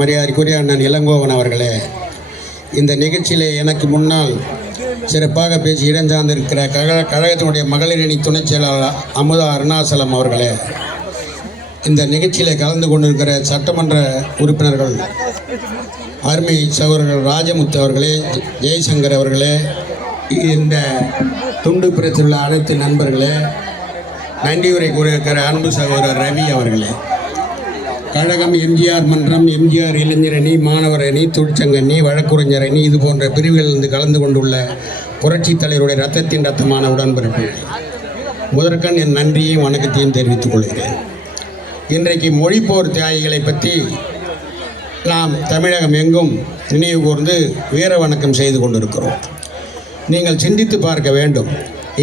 மரியாதைக்குரிய அண்ணன் இளங்கோவன் அவர்களே, இந்த நிகழ்ச்சியிலே எனக்கு முன்னால் சிறப்பாக பேசி இடஞ்சார்ந்திருக்கிற கழகத்தினுடைய மகளிரணி துணைச் செயலாளர் அமுதா அருணாசலம் அவர்களே, இந்த நிகழ்ச்சியில் கலந்து கொண்டிருக்கிற சட்டமன்ற உறுப்பினர்கள் அருமை சகோதரர்கள் ராஜமுத்து அவர்களே, ஜெய்சங்கர் அவர்களே, இந்த துண்டு பிரச்சனை உள்ள அனைத்து நண்பர்களே, நன்றியுரை கூறியிருக்கிற அன்பு சகோதரர் ரவி அவர்களே, கழகம், எம்ஜிஆர் மன்றம், எம்ஜிஆர் இளைஞர் அணி, மாணவர் அணி, தொழிற்சங்க அணி, வழக்குரைஞர் அணி, இது போன்ற பிரிவுகளிலிருந்து கலந்து கொண்டுள்ள புரட்சித் தலைவருடைய ரத்தத்தின் ரத்தமான உடன்பிறப்புகள் முதற்கண் என் நன்றியையும் வணக்கத்தையும் தெரிவித்துக் கொள்கிறேன். இன்றைக்கு மொழிப்போர் தியாகிகளை பற்றி நாம் தமிழகம் எங்கும் நினைவு கூர்ந்து வீர வணக்கம் செய்து கொண்டிருக்கிறோம். நீங்கள் சிந்தித்து பார்க்க வேண்டும்.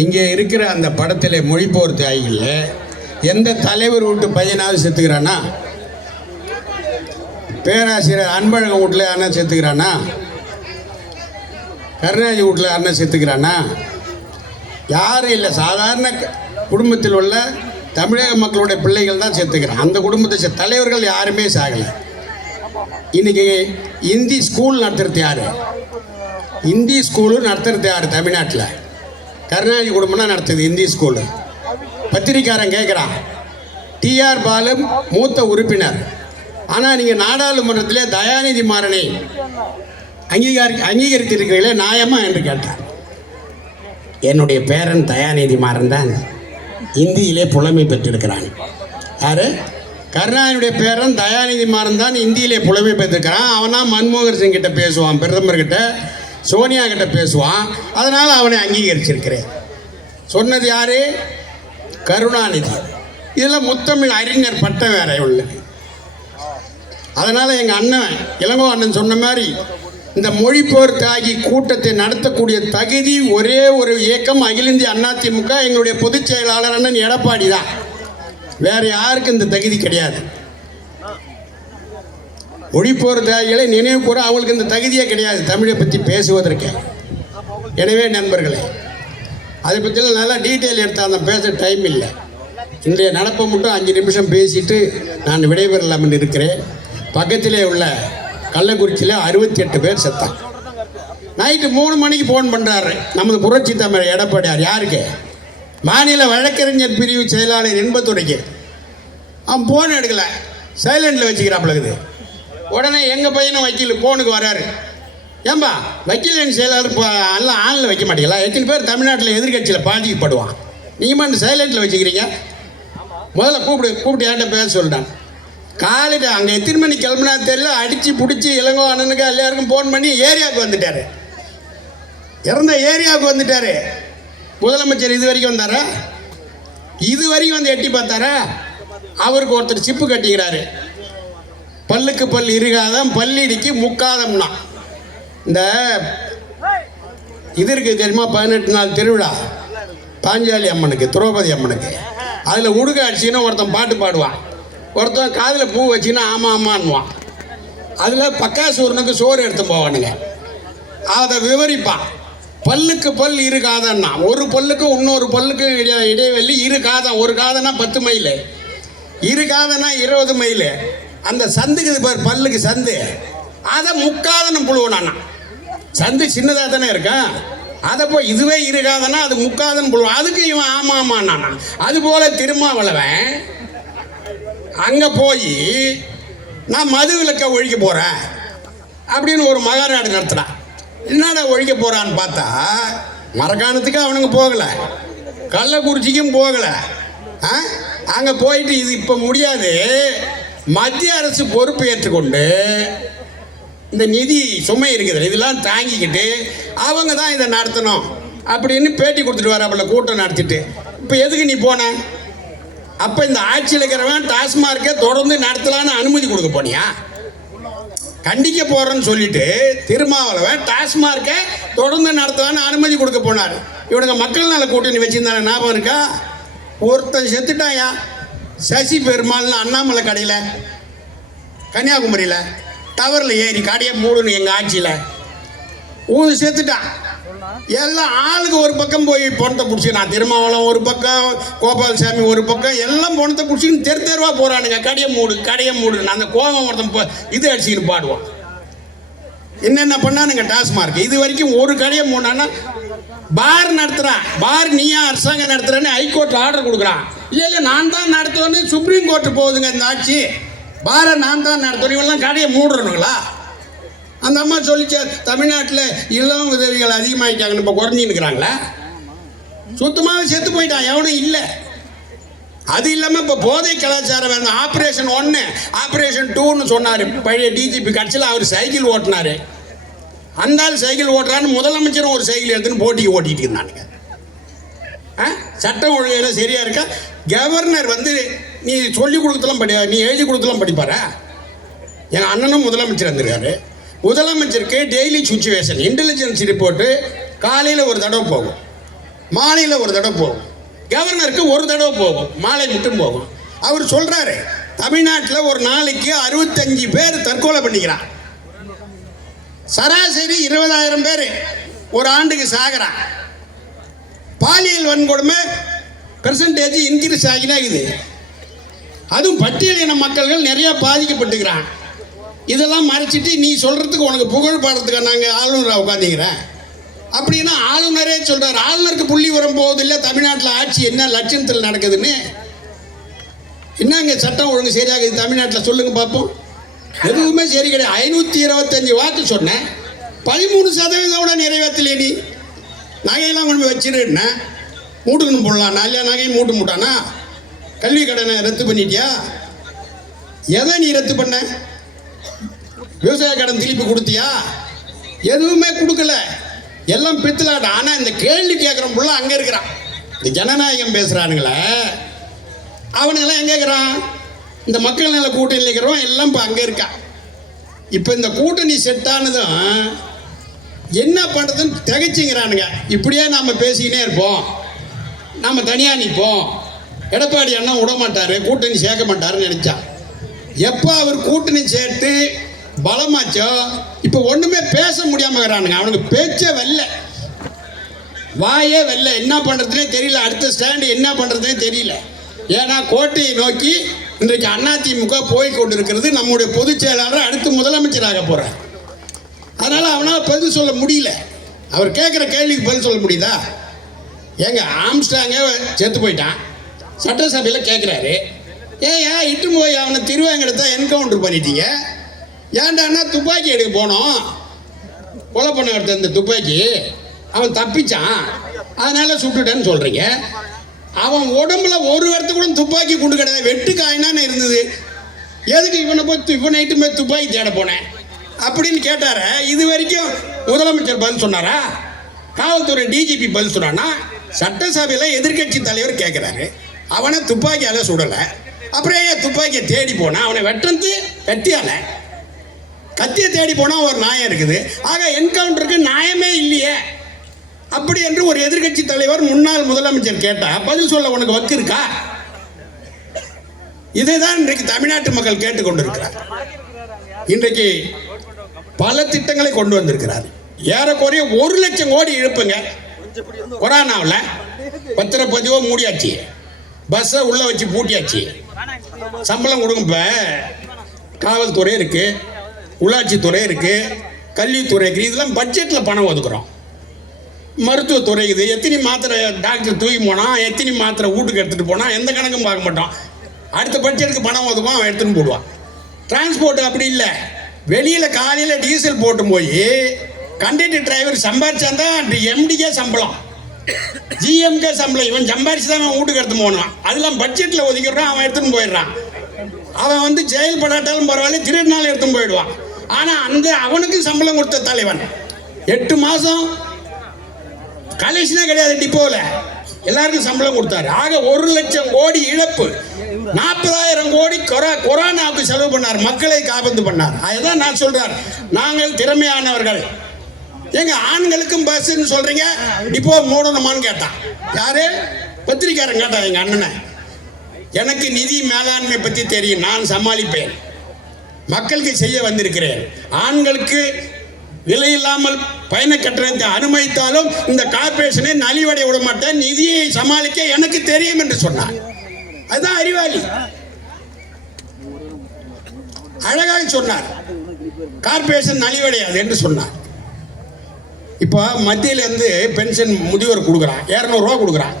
இங்கே இருக்கிற அந்த படத்திலே மொழிப்போர் தியாகிகளில் எந்த தலைவர் வீட்டு பையனாவது செத்துக்கிறானா? பேராசிரியர் அன்பழகன் வீட்டில் யாருன்னா செத்துக்கிறானா? கருணாநிதி வீட்டில் யாருன்னா செத்துக்கிறானா? யாரும் இல்லை. சாதாரண குடும்பத்தில் உள்ள தமிழக மக்களுடைய பிள்ளைகள் தான் செத்துக்கிறான். அந்த குடும்பத்தை தலைவர்கள் யாருமே சாகலை. இன்னைக்கு இந்தி ஸ்கூல் நடத்துறது யார்? இந்தி ஸ்கூலு நடத்துறது யார் தமிழ்நாட்டில்? கருணாநிதி குடும்பம் தான் நடத்துது இந்தி ஸ்கூலு. பத்திரிக்காரன் கேட்குறான், டிஆர் பாலு மூத்த உறுப்பினர், ஆனால் நீங்கள் நாடாளுமன்றத்திலே தயாநிதி மாறனை அங்கீகரித்திருக்கிறீர்களே நியாயமா என்று கேட்டார். என்னுடைய பேரன் தயாநிதி மாறன் தான் இந்தியிலே புலமை பெற்றிருக்கிறான். யாரு? கருணாநிதியுடைய பேரன் தயாநிதி மாறன் தான் இந்தியிலே புலமை பெற்றிருக்கிறான். அவனா மன்மோகன் சிங் கிட்ட பேசுவான், பிரதமர்கிட்ட, சோனியா கிட்ட பேசுவான். அதனால் அவனை அங்கீகரிச்சிருக்கிறேன். சொன்னது யாரு? கருணாநிதி. இதில் முத்தமிழ் அறிஞர் பட்டம் வேற உள்ளது. அதனால் எங்கள் அண்ணன் இளங்கோ அண்ணன் சொன்ன மாதிரி இந்த மொழிப்போர் தியாகி கூட்டத்தை நடத்தக்கூடிய தகுதி ஒரே ஒரு இயக்கம் அகில இந்திய அதிமுக, எங்களுடைய பொதுச் செயலாளர் அண்ணன் எடப்பாடி தான். வேற யாருக்கும் இந்த தகுதி கிடையாது. மொழிப்போர் தியாகிகளை நினைவு கூற அவங்களுக்கு இந்த தகுதியே கிடையாது தமிழை பற்றி பேசுவதற்கு. எனவே நண்பர்களே, அதை பற்றிலாம் நல்லா டீட்டெயில் எடுத்தால் அந்த பேச டைம் இல்லை. இன்றைய நடப்பை மட்டும் 5 நிமிஷம் பேசிட்டு நான் விடைபெறலாம்னு இருக்கிறேன். பக்கத்திலே உள்ள கள்ளக்குறிச்சியில் 68 பேர் செத்தான். நைட்டு 3 மணிக்கு ஃபோன் பண்ணுறாரு நமது புரட்சி தமிழர் எடப்பாடியார். யாருக்கு? மாநில வழக்கறிஞர் பிரிவு செயலாளர் இன்பத்துறைக்கு. அவன் ஃபோன் எடுக்கலை, சைலண்டில் வச்சுக்கிறாப்புலகுது. உடனே எங்கள் பையனும் வக்கீல் ஃபோனுக்கு வராரு. ஏன்பா வக்கீல் செயலாளர் எல்லாம் ஆனில் வைக்க மாட்டீங்களா? எத்தனை பேர் தமிழ்நாட்டில் எதிர்கட்சியில் பாதிக்கப்படுவான், நீங்கள் மட்டும் சைலண்டில் வச்சுக்கிறீங்க? முதல்ல கூப்பிட்டு யார்கிட்ட பேச சொல்லிட்டான். காலையில் அங்கே எத்தனை மணி கிளம்புனா தெரியல, அடித்து பிடிச்சி இளங்கோ அண்ணனுக்கு எல்லாருக்கும் ஃபோன் பண்ணி ஏரியாவுக்கு வந்துட்டார். இறந்த ஏரியாவுக்கு வந்துட்டார். முதலமைச்சர் இது வரைக்கும் வந்தாரா? இது வரைக்கும் வந்து எட்டி பார்த்தாரா? அவருக்கு ஒருத்தர் சிப்பு கட்டிக்கிறாரு. பல்லுக்கு பல் இருகாதம், பல்லிடிக்கு முக்காதம்னா. இந்த இது இருக்குது தெரியுமா? 18 நாள் திருவிழா பாஞ்சாலி அம்மனுக்கு, திரௌபதி அம்மனுக்கு. அதில் உடுக அடிச்சின்னா ஒருத்தன் பாட்டு பாடுவான், ஒருத்தன் காதில் பூ வச்சுன்னா ஆமாம் ஆமான்னுவான். அதில் பக்காசூரனுக்கு சோறு எடுத்து போவானுங்க. அதை விவரிப்பான். பல்லுக்கு பல் இருகாதன்னா, ஒரு பல்லுக்கு இன்னொரு பல்லுக்கு இடைவெளி இருகாதம். ஒரு காதனா 10 மைல், இருகாதனா 20 மைல். அந்த சந்துக்கு பார், பல்லுக்கு சந்து, அதை முக்காதனம் புழுவனானா. சந்து சின்னதாக தானே இருக்கான். அதை போய் இதுவே இருகாதனா அது முக்காதன் புழுவன். அதுக்கு இவன் ஆமா ஆமாண்ணா. அதுபோல திருமாவளவன் அங்கே போய் நான் மது விலக்க ஒழிக்க போகிறேன் அப்படின்னு ஒரு மகாநாடு நடத்துகிறான். என்னடா ஒழிக்க போகிறான்னு பார்த்தா, மரக்காணத்துக்கு அவனுங்க போகலை, கள்ளக்குறிச்சிக்கும் போகலை. அங்கே போயிட்டு இது இப்போ முடியாது, மத்திய அரசு பொறுப்பு ஏற்றுக்கொண்டு இந்த நிதி சுமை இருக்குது இதெல்லாம் தாங்கிக்கிட்டு அவங்க தான் இதை நடத்தணும் அப்படின்னு பேட்டி கொடுத்துட்டு வராப்புல கூட்டம் நடத்திட்டு. இப்போ எதுக்கு நீ போன? அப்போ இந்த ஆட்சியில் இருக்கிறவன் டாஸ்மார்க்கை தொடர்ந்து நடத்தலான்னு அனுமதி கொடுக்க போனியா? கண்டிக்க போகிறேன்னு சொல்லிட்டு திருமாவளவன் டாஸ்மார்க்கை தொடர்ந்து நடத்தலான்னு அனுமதி கொடுக்க போனார். இவனுங்க மக்கள் நல கூட்டணி வச்சுருந்தாங்க, ஞாபகம் இருக்கா? ஒருத்தன் செத்துட்டாயா, சசி பெருமாள்னு அண்ணாமலை கடையில் கன்னியாகுமரியில் டவரில் ஏறி கடையை மூடுன்னு எங்கள் ஆட்சியில் ஊது செத்துட்டான். எல்லாம் ஆளுக்கு ஒரு பக்கம் போய் பணத்தை பிடிச்சிக்கிறான். திருமாவளம் ஒரு பக்கம், கோபால்சாமி ஒரு பக்கம், எல்லாம் பணத்தை பிடிச்சிக்கின்னு தெரு தெருவாக போகிறானுங்க. கடையை மூடு அந்த கோபம் ஒருத்தன் இது அடிச்சுக்கிட்டு பாடுவான். என்னென்ன பண்ணானுங்க டாஸ்மார்க் இது வரைக்கும் ஒரு கடையை மூடானா பார் நடத்துகிறான். பார் நீயா அரசாங்கம் நடத்துகிறேன்னு ஹைகோர்ட் ஆர்டர் கொடுக்குறான். இல்லை நான் தான் நடத்துவேன்னு சுப்ரீம் கோர்ட்டு போகுதுங்க இந்த ஆட்சி. பாரை நான் தான் நடத்துவேன், இவெல்லாம் கடையை மூடுறனுங்களா? அந்த அம்மா சொல்லிச்ச தமிழ்நாட்டில் இளம் உதவிகள் அதிகமாகிட்டாங்கன்னு இப்போ குறைஞ்சின்னுக்கிறாங்களா? சுத்தமாக செத்து போயிட்டான், எவனும் இல்லை. அது இல்லாமல் இப்போ போதை கலாச்சாரம் வேணும். ஆப்ரேஷன் 1 ஆப்ரேஷன் 2ன்னு சொன்னார் பழைய டிஜிபி. கட்சியில் அவர் சைக்கிள் ஓட்டினார். அந்த ஆள் சைக்கிள் ஓட்டுறான்னு முதலமைச்சரும் ஒரு சைக்கிள் எடுத்துன்னு போட்டிக்கு ஓட்டிகிட்டு இருந்தானுங்க. சட்டம் ஒழுங்கு சரியாக இருக்கா? கவர்னர் வந்து நீ சொல்லி கொடுத்தலாம் நீ எழுதி கொடுத்தலாம் படிப்பாரா? எங்கள் அண்ணனும் முதலமைச்சர் இருந்திருக்காரு. முதலமைச்சருக்கு டெய்லி சுச்சுவேஷன் இன்டெலிஜென்ஸ் ரிப்போர்ட்டு காலையில் ஒரு தடவை போகும், மாலையில் ஒரு தடவை போகும். கவர்னருக்கு ஒரு தடவை போகும், மாலை மட்டும் போகும். அவர் சொல்கிறாரு தமிழ்நாட்டில் ஒரு நாளைக்கு 65 பேர் தற்கொலை பண்ணிக்கிறான். சராசரி 20,000 பேர் ஒரு ஆண்டுக்கு சாகிறான். பாலியல் வன்கொடுமை பெர்சன்டேஜ் இன்க்ரீஸ் ஆகினாகுது. அதுவும் பட்டியலின மக்கள்கள் நிறையா பாதிக்கப்பட்டுக்கிறான். இதெல்லாம் மறைச்சிட்டு நீ சொல்கிறதுக்கு உனக்கு புகழ் பாடுறதுக்கு நாங்கள் ஆளுநராக உட்காந்துக்கிறேன் அப்படின்னா ஆளுநரே சொல்கிறார். ஆளுநருக்கு புள்ளி வரும் போவதில்லை தமிழ்நாட்டில் ஆட்சி என்ன லட்சணத்தில் நடக்குதுன்னு. என்னங்க சட்டம் ஒழுங்கு சரியாகுது தமிழ்நாட்டில் சொல்லுங்கள் பார்ப்போம். எதுவுமே சரி கிடையாது. 525 வாக்கு சொன்னேன், 13% கூட நிறைவேற்றலையே. நீ நகையெல்லாம் கொண்டு போய் வச்சிருன்னா மூட்டுக்கணும் போடலாம். நல்ல நகையும் மூட்டு மூட்டானா? கல்வி கடனை ரத்து பண்ணிட்டியா? எதை நீ ரத்து பண்ண? விவசாய கடன் திருப்பி கொடுத்தியா? எதுவுமே கொடுக்கல, எல்லாம் பித்தலாட்டம். ஆனால் இந்த கேள்வி கேட்குற புள்ள அங்கே இருக்கிறான். இந்த ஜனநாயகம் பேசுகிறானுங்களே அவனுங்கெல்லாம் எங்கே இருக்கிறான்? இந்த மக்கள் நல கூட்டணி இருக்கிறவன் எல்லாம் இப்போ அங்கே இருக்கான். இப்போ இந்த கூட்டணி செட் ஆனதும் என்ன பண்ணுறதுன்னு திகைச்சிங்கிறானுங்க. இப்படியே நாம் பேசிக்கினே இருப்போம், நம்ம தனியாக நிற்போம், எடப்பாடி அண்ணா விட மாட்டார், கூட்டணி சேர்க்க மாட்டாருன்னு நினச்சான். எப்போ அவர் கூட்டணி சேர்த்து பலமாச்சோ இப்போ ஒன்றுமே பேச முடியாமல் இருக்கிறானுங்க. அவனுக்கு பேச்சே வரல, வாயே வரல, என்ன பண்ணுறதுனே தெரியல. அடுத்த ஸ்டாண்டு என்ன பண்ணுறதுனே தெரியல. ஏன்னா கோட்டையை நோக்கி இன்றைக்கு அதிமுக போய் கொண்டு இருக்கிறது. நம்முடைய பொதுச் செயலாளர் அடுத்து முதலமைச்சராக போகிறார். அதனால் அவனால் பதில் சொல்ல முடியல. அவர் கேட்குற கேள்விக்கு பதில் சொல்ல முடியுதா? ஏங்க ஆம்ஸ்டாங்கே செத்து போயிட்டான், சட்டசபையில் கேட்குறாரு, ஏன் இட்டு போய் அவனை திருவாங்கடத்தை என்கவுண்டர் பண்ணிட்டீங்க, ஏன்டான்னா துப்பாக்கி எடுக்க போனோம், கொலை பண்ண எடுத்த இந்த துப்பாக்கி அவன் தப்பிச்சான் அதனால் சுட்டுட்டேன்னு சொல்கிறீங்க. அவன் உடம்புல ஒரு இடத்து கூட துப்பாக்கி குண்டு கிடையாது, வெட்டு காயினான்னு இருந்தது. எதுக்கு இவனை இட்டு போய் துப்பாக்கி தேட போனேன் அப்படின்னு கேட்டார. இது வரைக்கும் முதலமைச்சர் பதில் சொன்னாரா? காவல்துறை டிஜிபி பதில் சொன்னான்னா? சட்டசபையில் எதிர்கட்சி தலைவர் கேட்குறாரு, அவனை துப்பாக்கியால் சுடலை, அப்புறம் ஏன் துப்பாக்கியை தேடி போனான்? அவனை வெட்டந்து கத்தியால, கத்தியை தேடி போனால் ஒரு நியாயம் இருக்குது. ஆக என்கவுண்டருக்கு நியாயமே இல்லையே அப்படி என்று ஒரு எதிர்கட்சி தலைவர் முன்னாள் முதலமைச்சர் கேட்டா பதில் சொல்ல உனக்கு வக்கு இருக்கா? இதைதான் இன்றைக்கு தமிழ்நாட்டு மக்கள் கேட்டுக்கொண்டிருக்கிறார். இன்றைக்கு பல திட்டங்களை கொண்டு வந்திருக்கிறார். ஏறக்குறைய 1,00,000 கோடி இழப்புங்க. கொரோனாவில் பத்திரப்பதிவோ மூடியாச்சு, பஸ்ஸை உள்ள வச்சு பூட்டியாச்சு, சம்பளம் கொடுக்கும். இப்போ காவல்துறை இருக்கு, உள்ளாட்சித்துறை இருக்கு, கல்வித்துறை இருக்கு, இதெல்லாம் பட்ஜெட்டில் பணம் ஒதுக்குறோம். மருத்துவத்துறை இது, எத்தனை மாத்திரை டாக்டர் தூக்கி போனால், எத்தனை மாத்திரை வீட்டுக்கு எடுத்துகிட்டு போனால் எந்த கணக்கும் பார்க்க மாட்டோம். அடுத்த பட்ஜெட்டுக்கு பணம் ஒதுக்குவோம், அவன் எடுத்துன்னு போடுவான். டிரான்ஸ்போர்ட் அப்படி இல்லை. வெளியில் காலையில் டீசல் போட்டு போய் கண்டக்டர் டிரைவர் சம்பாரிச்சா தான் எம்டிக்கே சம்பளம், ஜிஎம்கே சம்பளம். இவன் சம்பாரிச்சு தான் அவன் வீட்டுக்கு எடுத்து போனான். அதெல்லாம் பட்ஜெட்டில் ஒதுக்கிடுறான், அவன் எடுத்துன்னு போயிடுறான். அவன் வந்து ஜெயில் படாட்டாலும் பரவாயில்ல, திருநாள் எடுத்துன்னு போயிடுவான். ஆனால் அவனுக்கு சம்பளம் கொடுத்த தலைவன் 8 மாதம் கலெக்ஷனே கிடையாது, டிப்போவில் எல்லாருக்கும் சம்பளம் கொடுத்தாரு. ஆக 1,00,000 கோடி இழப்பு. 40,000 கோடி கொரோனாவுக்கு செலவு பண்ணார், மக்களை காபந்து பண்ணார். அதுதான் நான் சொல்றார், நாங்கள் திறமையானவர்கள். எங்க ஆண்களுக்கும் பஸ்ன்னு சொல்றீங்க, டிப்போ மூடணுமான்னு கேட்டான். யாரு? பத்திரிக்காரன் கேட்டான் எங்க அண்ணனை. எனக்கு நிதி மேலாண்மை பற்றி தெரியும், நான் சமாளிப்பேன், மக்களுக்கு செய்ய வந்திருக்கிறேன். ஆண்களுக்கு விலை இல்லாமல் பயண கட்டணத்தை அனுமதித்தாலும் இந்த கார்பரேஷனை நலிவடைய விட மாட்டேன், நிதியை சமாளிக்க எனக்கு தெரியும் என்று சொன்னார். அதுதான் அறிவாளி. அழகாக சொன்னார், கார்பரேஷன் நலிவடையாது என்று சொன்னார். இப்போ மத்தியிலேருந்து பென்ஷன் முதியோர் கொடுக்குறான், 200 ரூபா கொடுக்குறான்.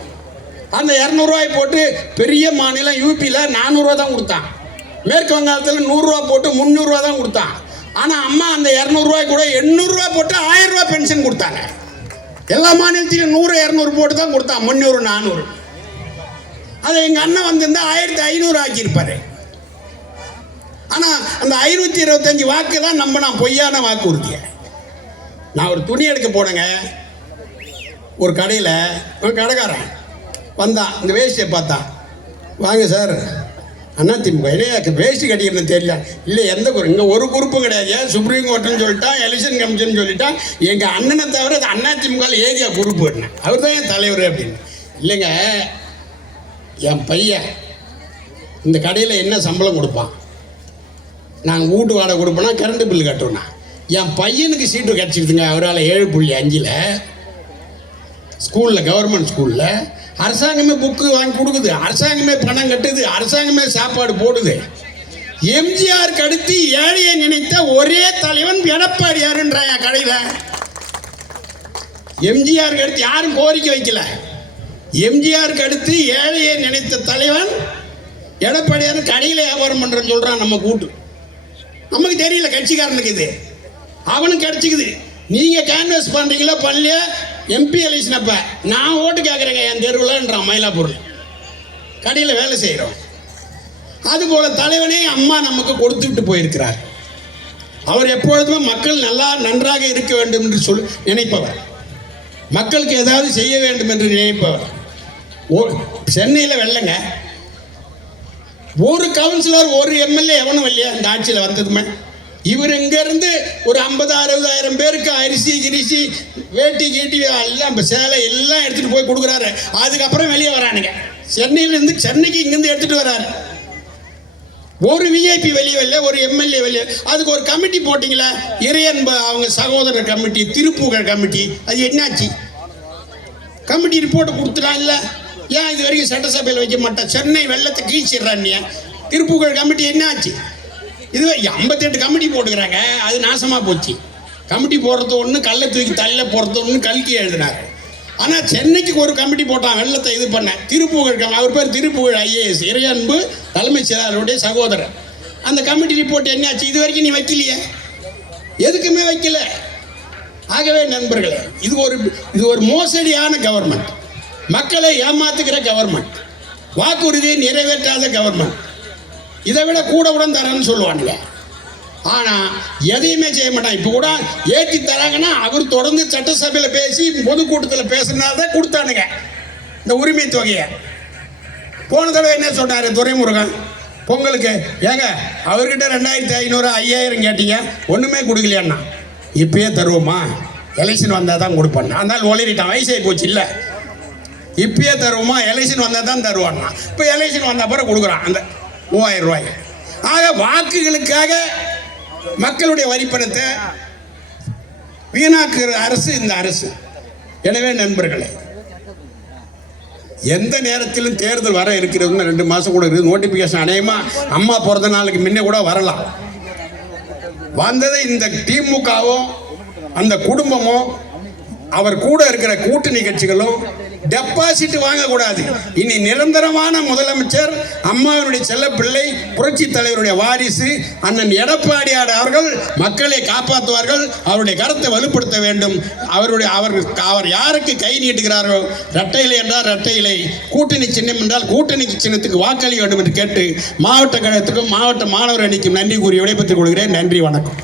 அந்த 200 ரூபாய் போட்டு பெரிய மாநிலம் யூபியில் 400 ரூபா தான் கொடுத்தான். மேற்கு வங்காளத்தில் 100 ரூபா போட்டு 300 ரூபா தான் கொடுத்தான். ஆனால் அம்மா அந்த 200 ரூபாய் கூட 800 ரூபா போட்டு 1000 ரூபா பென்ஷன் கொடுத்தாங்க. எல்லா மாநிலத்திலும் 100 200 போட்டு தான் கொடுத்தான், 300 400. அதை எங்கள் அண்ணன் வந்திருந்தா 1500 ஆக்கியிருப்பாரு. ஆனால் அந்த 525 வாக்கு தான் நான் பொய்யான வாக்குறுதிய. நான் ஒரு துணி எடுக்க போனேங்க, ஒரு கடையில் ஒரு கடைக்காரன் வந்தான், இந்த வேஷ்டியை பார்த்தான். வாங்க சார், அதிமுக என்ன வேஷ்டி கட்டிக்கிறேன்னு தெரியல. இல்லை எந்த குரூப், இங்கே ஒரு குரூப்பும் கிடையாது. ஏன் சுப்ரீம் கோர்ட்டுன்னு சொல்லிட்டான், எலெக்ஷன் கமிஷன் சொல்லிட்டான், எங்கள் அண்ணனை தவிர அதிமுக ஏரியா குரூப் வேணும், அவர் தான் என் தலைவர் அப்படின்னு. இல்லைங்க, என் பையன் இந்த கடையில் என்ன சம்பளம் கொடுப்பான், நாங்கள் வீட்டு வாடகை கொடுப்போன்னா கரண்ட் பில்லு கட்டுவோண்ணா. என் பையனுக்கு சீட்டு கிடச்சிருதுங்க, அவரால் 7.5 ஸ்கூலில், கவர்மெண்ட் ஸ்கூலில். அரசாங்கமே புக்கு வாங்கி கொடுக்குது, அரசாங்கமே பணம் கட்டுது, அரசாங்கமே சாப்பாடு போடுது. எம்ஜிஆருக்கு அடுத்து ஏழையை நினைத்த ஒரே தலைவன் எடப்பாடியாருன்றான் என் கடையில். எம்ஜிஆருக்கு அடுத்து யாரும் கோரிக்கை வைக்கல. எம்ஜிஆருக்கு அடுத்து ஏழையை நினைத்த தலைவன் எடப்பாடியார் கடையில் வியாபாரம் பண்ணுறேன்னு சொல்கிறான். நம்ம கூட்டு நமக்கு தெரியல, கட்சிக்காரனுக்கு இது அவனுக்கு கிடைச்சிக்குது. நீங்கள் கேன்வஸ் பண்ணுறீங்களா பண்ணலையா, எம்பி எலெக்ஷன் அப்போ நான் ஓட்டு கேட்குறேங்க என் தெருவில்ன்றான். மயிலாப்பூரில் கடையில் வேலை செய்கிறோம். அதுபோல் தலைவனே அம்மா நமக்கு கொடுத்துட்டு போயிருக்கிறார். அவர் எப்பொழுதுமே மக்கள் நன்றாக இருக்க வேண்டும் என்று நினைப்பவர், மக்களுக்கு ஏதாவது செய்ய வேண்டும் என்று நினைப்பவர். சென்னையில் வெள்ளங்க, ஒரு கவுன்சிலர் ஒரு எம்எல்ஏ எவனும் இல்லையா இந்த ஆட்சியில் வந்ததுமே. இவர் இங்கேருந்து ஒரு 50,000-60,000 பேருக்கு அரிசி கிரிசி வேட்டி கீட்டி எல்லாம் சேலை எல்லாம் எடுத்துகிட்டு போய் கொடுக்குறாரு. அதுக்கப்புறம் வெளியே வரானுங்க. சென்னையிலேருந்து சென்னைக்கு இங்கேருந்து எடுத்துகிட்டு வராரு. ஒரு விஐபி வெளியே வரல, ஒரு எம்எல்ஏ வெளியே. அதுக்கு ஒரு கமிட்டி போட்டிங்களா, இறையன் அவங்க சகோதரர் கமிட்டி, திருப்புகழ் கமிட்டி, அது என்னாச்சு? கமிட்டி ரிப்போர்ட்டை கொடுத்துட்டான் இல்லை, ஏன் இது வரைக்கும் சட்டசபையில் வைக்க மாட்டேன்? சென்னை வெள்ளத்தை கீழ்ச்சிடுறான். திருப்புகழ் கமிட்டி என்னாச்சு? இது 58 கமிட்டி போட்டுக்கிறாங்க, அது நாசமாக போச்சு. கமிட்டி போடுறது ஒன்று, கல்லை தூக்கி தள்ள போடுறது ஒன்று, கல்கி எழுதினார். ஆனால் சென்னைக்கு ஒரு கமிட்டி போட்டான் வெள்ளத்தை இது பண்ண, திருப்புகழ். அவர் பேர் திருப்புகழ் ஐஏஎஸ், இறையன்பு தலைமைச் செயலாளருடைய சகோதரர். அந்த கமிட்டி ரிப்போர்ட் என்னாச்சு? இது வரைக்கும் நீ வைக்கலையே, எதுக்குமே வைக்கல. ஆகவே நண்பர்களே, இது ஒரு மோசடியான கவர்மெண்ட், மக்களை ஏமாத்துகிற கவர்மெண்ட், வாக்குறுதியை நிறைவேற்றாத கவர்மெண்ட். இதை விட கூட தரேன்னு சொல்லுவானுங்க, ஆனால் எதையுமே செய்ய மாட்டான். இப்போ கூட ஏற்றி தராங்கன்னா அவர் தொடர்ந்து சட்டசபையில் பேசி பொதுக்கூட்டத்தில் பேசுனால தான் கொடுத்தானுங்க இந்த உரிமை தொகையை. போன தடவை என்ன சொன்னார் துரைமுருகன் பொங்கலுக்கு? ஏங்க அவர்கிட்ட 2,500 5,000 கேட்டீங்க, ஒன்றுமே கொடுக்கலையாண்ணா. இப்பயே தருவோமா, எலெக்ஷன் வந்தால் தான் கொடுப்பான். அதனால் ஒளிரிட்டான், வயசாகி போச்சு இல்லை. இப்பயே தருவோமா, எலெக்ஷன் வந்தால் தான் தருவான்னா. இப்போ எலெக்ஷன் வந்த பிறகு கொடுக்குறான் அந்த 3000 ரூபாய். ஆக வாக்குகளுக்காக மக்களுடைய வரிப்பணத்தை வீணாக்குற அரசு இந்த அரசு. எனவே நண்பர்களே, எந்த நேரத்திலும் தேர்தல் வர இருக்கிறது, 2 மாதம் கூட இருக்குது. நோட்டிஃபிகேஷன் அநேகமாக அம்மா பிறந்த நாளுக்கு முன்னே கூட வரலாம். வந்ததை இந்த திமுகவும் அந்த குடும்பமும் அவர் கூட இருக்கிற கூட்டணி கட்சிகளும் டெபாசிட் வாங்கக்கூடாது. இனி நிரந்தரமான முதலமைச்சர் அம்மாவுடைய செல்லப்பிள்ளை புரட்சி தலைவருடைய வாரிசு அண்ணன் எடப்பாடியார் அவர்கள் மக்களை காப்பாற்றுவார்கள். அவருடைய கருத்தை வலுப்படுத்த வேண்டும். அவர் யாருக்கு கை நீட்டுகிறாரோ, இரட்டை இலை என்றால் இரட்டை இலை, கூட்டணி சின்னம் என்றால் கூட்டணி சின்னத்துக்கு வாக்களிக்க வேண்டும் என்று கேட்டு மாவட்ட கழகத்துக்கும் மாவட்ட மாணவர் அணிக்கும் நன்றி கூறி விடைபெற்றுக் கொள்கிறேன். நன்றி, வணக்கம்.